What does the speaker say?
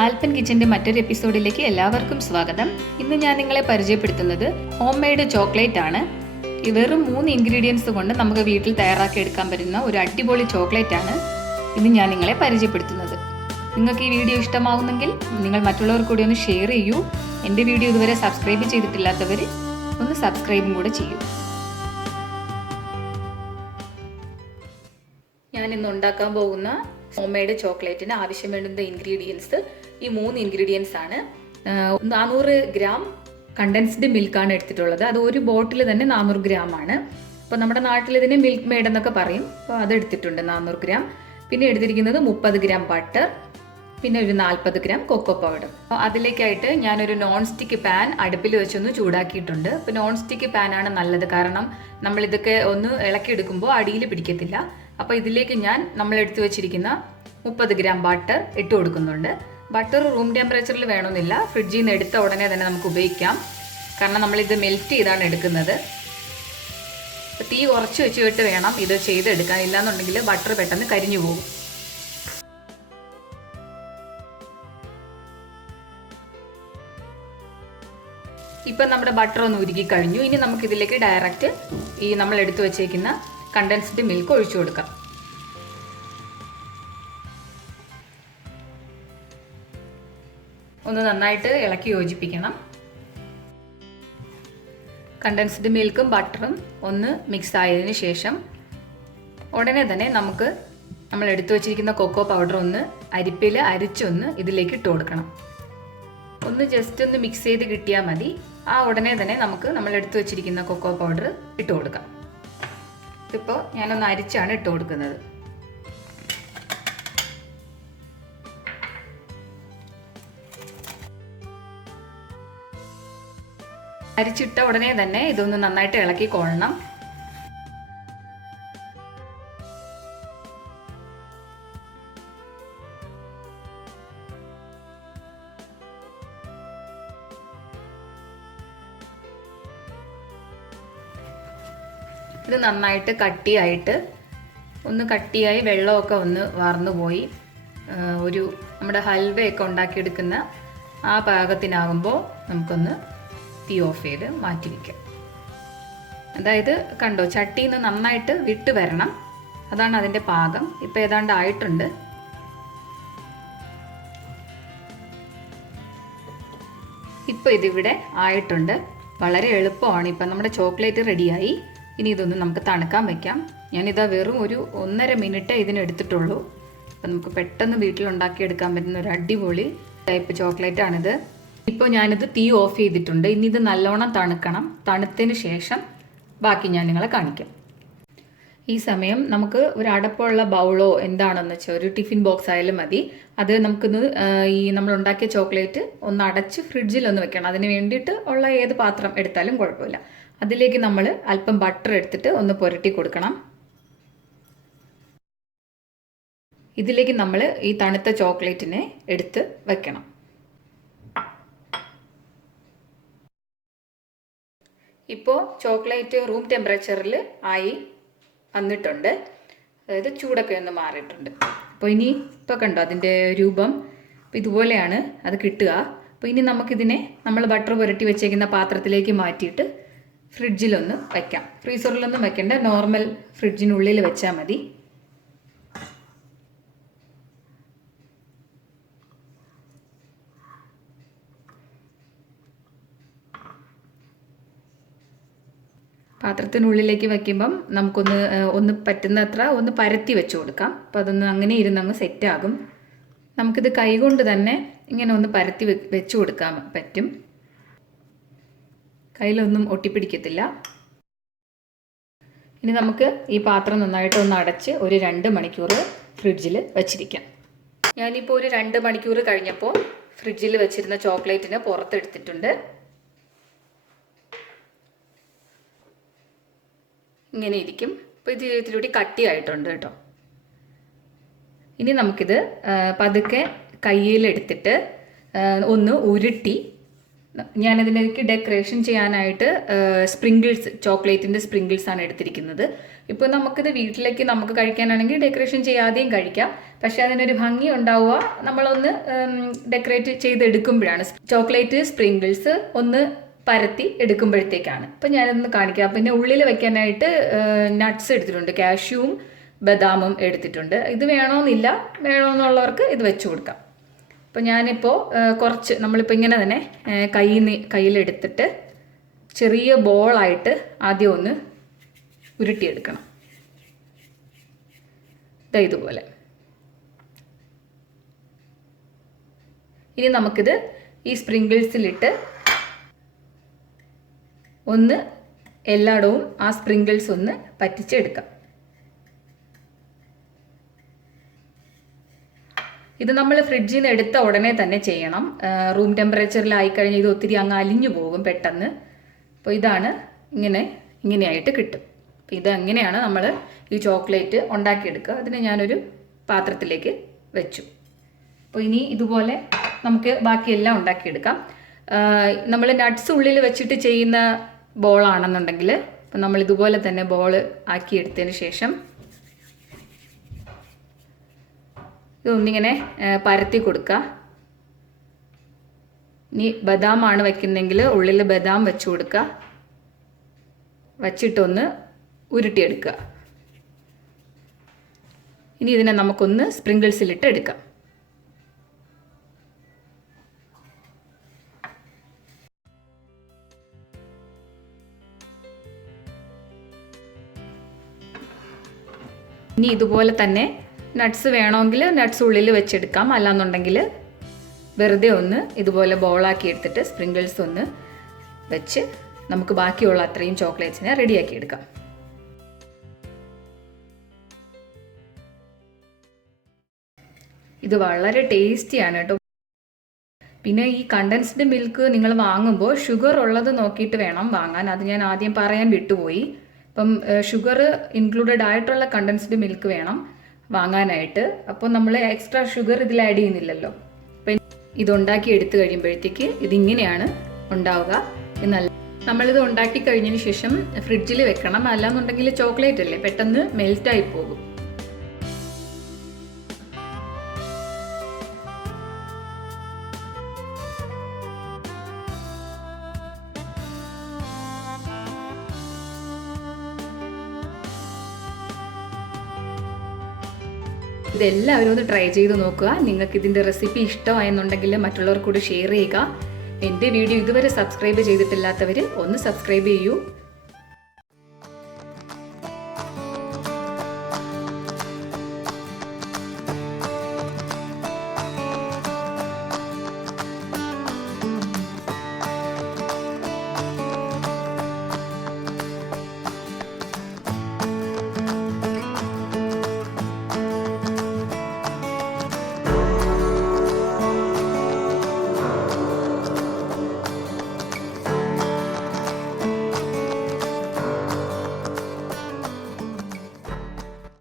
ആൽപ്പൻ കിച്ചൻ്റെ മറ്റൊരു എപ്പിസോഡിലേക്ക് എല്ലാവർക്കും സ്വാഗതം. ഇന്ന് ഞാൻ നിങ്ങളെ പരിചയപ്പെടുത്തുന്നത് ഹോം മെയ്ഡ് ചോക്ലേറ്റ് ആണ്. വെറും 3 ഇൻഗ്രീഡിയൻസ് കൊണ്ട് നമുക്ക് വീട്ടിൽ തയ്യാറാക്കി എടുക്കാൻ പറ്റുന്ന ഒരു അടിപൊളി ചോക്ലേറ്റ് ആണ് ഇന്ന് ഞാൻ നിങ്ങളെ പരിചയപ്പെടുത്തുന്നത്. നിങ്ങൾക്ക് ഈ വീഡിയോ ഇഷ്ടമാവുന്നെങ്കിൽ നിങ്ങൾ മറ്റുള്ളവർ കൂടി ഒന്ന് ഷെയർ ചെയ്യൂ. എൻ്റെ വീഡിയോ ഇതുവരെ സബ്സ്ക്രൈബ് ചെയ്തിട്ടില്ലാത്തവർ ഒന്ന് സബ്സ്ക്രൈബും കൂടെ ചെയ്യൂ. ഞാൻ ഇന്ന് ഉണ്ടാക്കാൻ പോകുന്ന ഹോം മെയ്ഡ് ചോക്ലേറ്റിന് ആവശ്യം വേണ്ടുന്ന ഇൻഗ്രീഡിയൻസ് ഈ 3 ഇൻഗ്രീഡിയൻസ് ആണ്. 400 ഗ്രാം കണ്ടൻസ്ഡ് മിൽക്കാണ് എടുത്തിട്ടുള്ളത്. അത് ഒരു ബോട്ടിൽ തന്നെ 400 ഗ്രാം ആണ്. അപ്പോൾ നമ്മുടെ നാട്ടിൽ ഇതിനെ മിൽക്ക് മെയ്ഡ് എന്നൊക്കെ പറയും. അപ്പോൾ അത് എടുത്തിട്ടുണ്ട് 400 ഗ്രാം. പിന്നെ എടുത്തിരിക്കുന്നത് 30 ഗ്രാം ബട്ടർ, പിന്നെ ഒരു 40 ഗ്രാം കൊക്കോ പൗഡർ. അപ്പോൾ അതിലേക്കായിട്ട് ഞാനൊരു നോൺ സ്റ്റിക്ക് പാൻ അടുപ്പിൽ വെച്ചൊന്ന് ചൂടാക്കിയിട്ടുണ്ട്. അപ്പോൾ നോൺ സ്റ്റിക്ക് പാനാണ് നല്ലത്, കാരണം നമ്മളിതൊക്കെ ഒന്ന് ഇളക്കിയെടുക്കുമ്പോൾ അടിയിൽ പിടിക്കത്തില്ല. അപ്പോൾ ഇതിലേക്ക് നമ്മൾ എടുത്തു വെച്ചിരിക്കുന്ന 30 ഗ്രാം ബട്ടർ ഇട്ട് കൊടുക്കുന്നുണ്ട്. ബട്ടർ റൂം ടെമ്പറേച്ചറിൽ വേണമെന്നില്ല, ഫ്രിഡ്ജിൽ നിന്ന് എടുത്ത ഉടനെ തന്നെ നമുക്ക് ഉപയോഗിക്കാം, കാരണം നമ്മളിത് മെൽറ്റ് ചെയ്താണ് എടുക്കുന്നത്. തീ കുറച്ച് വെച്ചിട്ട് വേണം ഇത് ചെയ്തെടുക്കാൻ, ഇല്ലാന്നുണ്ടെങ്കിൽ ബട്ടർ പെട്ടെന്ന് കരിഞ്ഞു പോകും. ഇപ്പം നമ്മുടെ ബട്ടർ ഒന്ന് ഉരുക്കി കഴിഞ്ഞു. ഇനി നമുക്കിതിലേക്ക് ഡയറക്റ്റ് ഈ നമ്മൾ എടുത്തു വെച്ചേക്കുന്ന കണ്ടൻസ്ഡ് മിൽക്ക് ഒഴിച്ചു കൊടുക്കാം. ഒന്ന് നന്നായിട്ട് ഇളക്കി യോജിപ്പിക്കണം. കണ്ടൻസ്ഡ് മിൽക്കും ബട്ടറും ഒന്ന് മിക്സ് ആയതിന് ശേഷം ഉടനെ തന്നെ നമ്മൾ എടുത്തു വെച്ചിരിക്കുന്ന കൊക്കോ പൗഡർ ഒന്ന് അരിപ്പയിൽ അരിച്ചൊന്ന് ഇതിലേക്ക് ഇട്ട് കൊടുക്കണം. ഒന്ന് ജസ്റ്റ് ഒന്ന് മിക്സ് ചെയ്ത് കിട്ടിയാൽ മതി. ആ ഉടനെ തന്നെ നമ്മൾ എടുത്തു വെച്ചിരിക്കുന്ന കൊക്കോ പൗഡർ ഇട്ട് കൊടുക്കാം. ഇതിപ്പോൾ ഞാനൊന്ന് അരിച്ചാണ് ഇട്ട് കൊടുക്കുന്നത്. അരിച്ചിട്ട ഉടനെ തന്നെ ഇതൊന്ന് നന്നായിട്ട് ഇളക്കി കൊള്ളണം. ഇത് നന്നായിട്ട് കട്ടിയായി വെള്ളമൊക്കെ ഒന്ന് വാർന്നു പോയി നമ്മുടെ ഹൽവയൊക്കെ ഉണ്ടാക്കിയെടുക്കുന്ന ആ പാകത്തിനാകുമ്പോൾ നമുക്കൊന്ന് തീ ഓഫ് ചെയ്ത് മാറ്റി വയ്ക്കാം. അതായത് കണ്ടോ, ചട്ടിയിൽ നിന്ന് നന്നായിട്ട് വിട്ട് വരണം, അതാണ് അതിൻ്റെ പാകം. ഇപ്പം ഏതാണ്ട് ആയിട്ടുണ്ട്. ഇപ്പം ഇതിവിടെ ആയിട്ടുണ്ട്. വളരെ എളുപ്പമാണ്. ഇപ്പം നമ്മുടെ ചോക്ലേറ്റ് റെഡിയായി. ഇനി ഇതൊന്ന് നമുക്ക് തണുക്കാൻ വെക്കാം. ഞാനിതാ വെറും ഒരു 1.5 മിനിറ്റ് ഇതിനെടുത്തിട്ടുള്ളൂ. അപ്പം നമുക്ക് പെട്ടെന്ന് വീട്ടിലുണ്ടാക്കിയെടുക്കാൻ പറ്റുന്ന ഒരു അടിപൊളി ടൈപ്പ് ചോക്ലേറ്റ് ആണിത്. ഇപ്പോൾ ഞാനിത് തീ ഓഫ് ചെയ്തിട്ടുണ്ട്. ഇനി ഇത് നല്ലോണം തണുക്കണം. തണുത്തതിന് ശേഷം ബാക്കി ഞാൻ നിങ്ങളെ കാണിക്കാം. ഈ സമയം നമുക്ക് ഒരു അടപ്പുള്ള ബൗളോ എന്താണെന്ന് വെച്ചാൽ ഒരു ടിഫിൻ ബോക്സ് ആയാലും മതി. അത് നമുക്കൊന്ന് നമ്മൾ ഉണ്ടാക്കിയ ചോക്ലേറ്റ് ഒന്ന് അടച്ച് ഫ്രിഡ്ജിലൊന്ന് വെക്കണം. അതിന് വേണ്ടിയിട്ട് ഉള്ള ഏത് പാത്രം എടുത്താലും കുഴപ്പമില്ല. അതിലേക്ക് നമ്മൾ അല്പം ബട്ടർ എടുത്തിട്ട് ഒന്ന് പുരട്ടി കൊടുക്കണം. ഇതിലേക്ക് നമ്മൾ ഈ തണുത്ത ചോക്ലേറ്റിനെ എടുത്ത് വെക്കണം. ഇപ്പോൾ ചോക്ലേറ്റ് റൂം ടെമ്പറേച്ചറിൽ ആയി വന്നിട്ടുണ്ട്. അതായത് ചൂടൊക്കെ ഒന്ന് മാറിയിട്ടുണ്ട്. അപ്പോൾ ഇപ്പോൾ കണ്ടോ അതിൻ്റെ രൂപം. അപ്പോൾ ഇതുപോലെയാണ് അത് കിട്ടുക. അപ്പോൾ ഇനി നമുക്കിതിനെ നമ്മൾ ബട്ടർ പുരട്ടി വെച്ചേക്കുന്ന പാത്രത്തിലേക്ക് മാറ്റിയിട്ട് ഫ്രിഡ്ജിലൊന്ന് വയ്ക്കാം. ഫ്രീസറിലൊന്നും വെക്കേണ്ട, നോർമൽ ഫ്രിഡ്ജിനുള്ളിൽ വെച്ചാൽ മതി. പാത്രത്തിനുള്ളിലേക്ക് വയ്ക്കുമ്പം നമുക്കൊന്ന് പറ്റുന്നത്ര ഒന്ന് പരത്തി വെച്ച് കൊടുക്കാം. അപ്പം അതൊന്ന് അങ്ങനെ ഇരുന്നങ്ങ് സെറ്റാകും. നമുക്കിത് കൈകൊണ്ട് തന്നെ ഇങ്ങനെ ഒന്ന് പരത്തി വെച്ച് കൊടുക്കാൻ പറ്റും. കയ്യിലൊന്നും ഒട്ടിപ്പിടിക്കത്തില്ല. ഇനി നമുക്ക് ഈ പാത്രം നന്നായിട്ട് ഒന്ന് അടച്ച് ഒരു 2 മണിക്കൂർ ഫ്രിഡ്ജിൽ വെച്ചിരിക്കാം. ഞാനിപ്പോൾ ഒരു 2 മണിക്കൂർ കഴിഞ്ഞപ്പോൾ ഫ്രിഡ്ജിൽ വെച്ചിരുന്ന ചോക്ലേറ്റിനെ പുറത്തെടുത്തിട്ടുണ്ട്. ഇങ്ങനെ ഇരിക്കും. അപ്പോൾ ഇത് ഇതിലൂടെ കട്ടിയായിട്ടുണ്ട് കേട്ടോ. ഇനി നമുക്കിത് പതുക്കെ കയ്യിലെടുത്തിട്ട് ഒന്ന് ഉരുട്ടി ഞാനതിലേക്ക് ഡെക്കറേഷൻ ചെയ്യാനായിട്ട് സ്പ്രിങ്കിൾസ്, ചോക്ലേറ്റിൻ്റെ സ്പ്രിങ്കിൾസ് ആണ് എടുത്തിരിക്കുന്നത്. ഇപ്പോൾ നമുക്കിത് വീട്ടിലേക്ക് നമുക്ക് കഴിക്കാനാണെങ്കിൽ ഡെക്കറേഷൻ ചെയ്യാതെയും കഴിക്കാം. പക്ഷേ അതിനൊരു ഭംഗി ഉണ്ടാവുക നമ്മളൊന്ന് ഡെക്കറേറ്റ് ചെയ്തെടുക്കുമ്പോഴാണ്. ചോക്ലേറ്റ് സ്പ്രിങ്കിൾസ് ഒന്ന് പരത്തി എടുക്കുമ്പോഴത്തേക്കാണ്. അപ്പം ഞാനൊന്ന് കാണിക്കാം. പിന്നെ ഉള്ളിൽ വെക്കാനായിട്ട് നട്ട്സ് എടുത്തിട്ടുണ്ട്, കാഷ്യൂവും ബദാമും എടുത്തിട്ടുണ്ട്. ഇത് വേണമെന്നില്ല, വേണമെന്നുള്ളവർക്ക് ഇത് വെച്ച് കൊടുക്കാം. അപ്പോൾ ഞാനിപ്പോൾ കുറച്ച് നമ്മളിപ്പോൾ ഇങ്ങനെ തന്നെ കയ്യിലെടുത്തിട്ട് ചെറിയ ബോളായിട്ട് ആദ്യം ഒന്ന് ഉരുട്ടിയെടുക്കണം. ഇതുപോലെ. ഇനി നമുക്കിത് ഈ സ്പ്രിങ്കിൾസിലിട്ട് ഒന്ന് എല്ലായിടവും ആ സ്പ്രിങ്കിൾസ് ഒന്ന് പറ്റിച്ചെടുക്കാം. ഇത് നമ്മൾ ഫ്രിഡ്ജിൽ നിന്ന് എടുത്ത ഉടനെ തന്നെ ചെയ്യണം. റൂം ടെമ്പറേച്ചറിലായി കഴിഞ്ഞാൽ ഇത് ഒത്തിരി അങ്ങ് അലിഞ്ഞു പോകും പെട്ടെന്ന്. അപ്പോൾ ഇതാണ് ഇങ്ങനെയായിട്ട് കിട്ടും. അപ്പോൾ ഇതെങ്ങനെയാണ് നമ്മൾ ഈ ചോക്ലേറ്റ് ഉണ്ടാക്കിയെടുക്കുക. അതിനെ ഞാനൊരു പാത്രത്തിലേക്ക് വെച്ചു. അപ്പോൾ ഇനി ഇതുപോലെ നമുക്ക് ബാക്കിയെല്ലാം ഉണ്ടാക്കിയെടുക്കാം. നമ്മൾ നട്ട്സ് ഉള്ളിൽ വെച്ചിട്ട് ചെയ്യുന്ന ബോളാണെന്നുണ്ടെങ്കിൽ അപ്പം നമ്മൾ ഇതുപോലെ തന്നെ ബോൾ ആക്കിയെടുത്തതിന് ശേഷം ഇതൊന്നിങ്ങനെ പരത്തി കൊടുക്കുക. ഇനി ബദാമാണ് വയ്ക്കുന്നെങ്കിൽ ഉള്ളിൽ ബദാം വെച്ച് കൊടുക്കുക. വച്ചിട്ടൊന്ന് ഉരുട്ടിയെടുക്കുക. ഇനി ഇതിനെ നമുക്കൊന്ന് സ്പ്രിങ്കിൾസിലിട്ട് എടുക്കാം. ഇനി ഇതുപോലെ തന്നെ നട്ട്സ് വേണമെങ്കിൽ നട്ട്സ് ഉള്ളിൽ വെച്ചെടുക്കാം. അല്ലാന്നുണ്ടെങ്കിൽ വെറുതെ ഒന്ന് ഇതുപോലെ ബോളാക്കി എടുത്തിട്ട് സ്പ്രിങ്കിൾസ് ഒന്ന് വെച്ച് നമുക്ക് ബാക്കിയുള്ള അത്രയും ചോക്ലേറ്റ്സിനെ റെഡിയാക്കി എടുക്കാം. ഇത് വളരെ ടേസ്റ്റിയാണ് കേട്ടോ. പിന്നെ ഈ കണ്ടൻസ്ഡ് മിൽക്ക് നിങ്ങൾ വാങ്ങുമ്പോൾ ഷുഗർ ഉള്ളത് നോക്കിയിട്ട് വേണം വാങ്ങാൻ. അത് ഞാൻ ആദ്യം പറയാൻ വിട്ടുപോയി. അപ്പം ഷുഗർ ഇൻക്ലൂഡഡ് ആയിട്ടുള്ള കണ്ടൻസ്ഡ് മിൽക്ക് വേണം വാങ്ങാനായിട്ട്. അപ്പോൾ നമ്മൾ എക്സ്ട്രാ ഷുഗർ ഇതിൽ ആഡ് ചെയ്യുന്നില്ലല്ലോ. അപ്പം ഇതുണ്ടാക്കി എടുത്തു കഴിയുമ്പോഴത്തേക്ക് ഇതിങ്ങനെയാണ് ഉണ്ടാവുക. നമ്മളിത് ഉണ്ടാക്കി കഴിഞ്ഞതിന് ശേഷം ഫ്രിഡ്ജിൽ വെക്കണം. അല്ലാന്നുണ്ടെങ്കിൽ ചോക്ലേറ്റ് അല്ലേ, പെട്ടെന്ന് മെൽറ്റായി പോകും. ഇതെല്ലാവരും ഒന്ന് ട്രൈ ചെയ്ത് നോക്കുക. നിങ്ങൾക്ക് ഇതിൻ്റെ റെസിപ്പി ഇഷ്ടമായെന്നുണ്ടെങ്കിൽ മറ്റുള്ളവർക്ക് കൂടി ഷെയർ ചെയ്യുക. എൻ്റെ വീഡിയോ ഇതുവരെ സബ്സ്ക്രൈബ് ചെയ്തിട്ടില്ലാത്തവർ ഒന്ന് സബ്സ്ക്രൈബ് ചെയ്യൂ.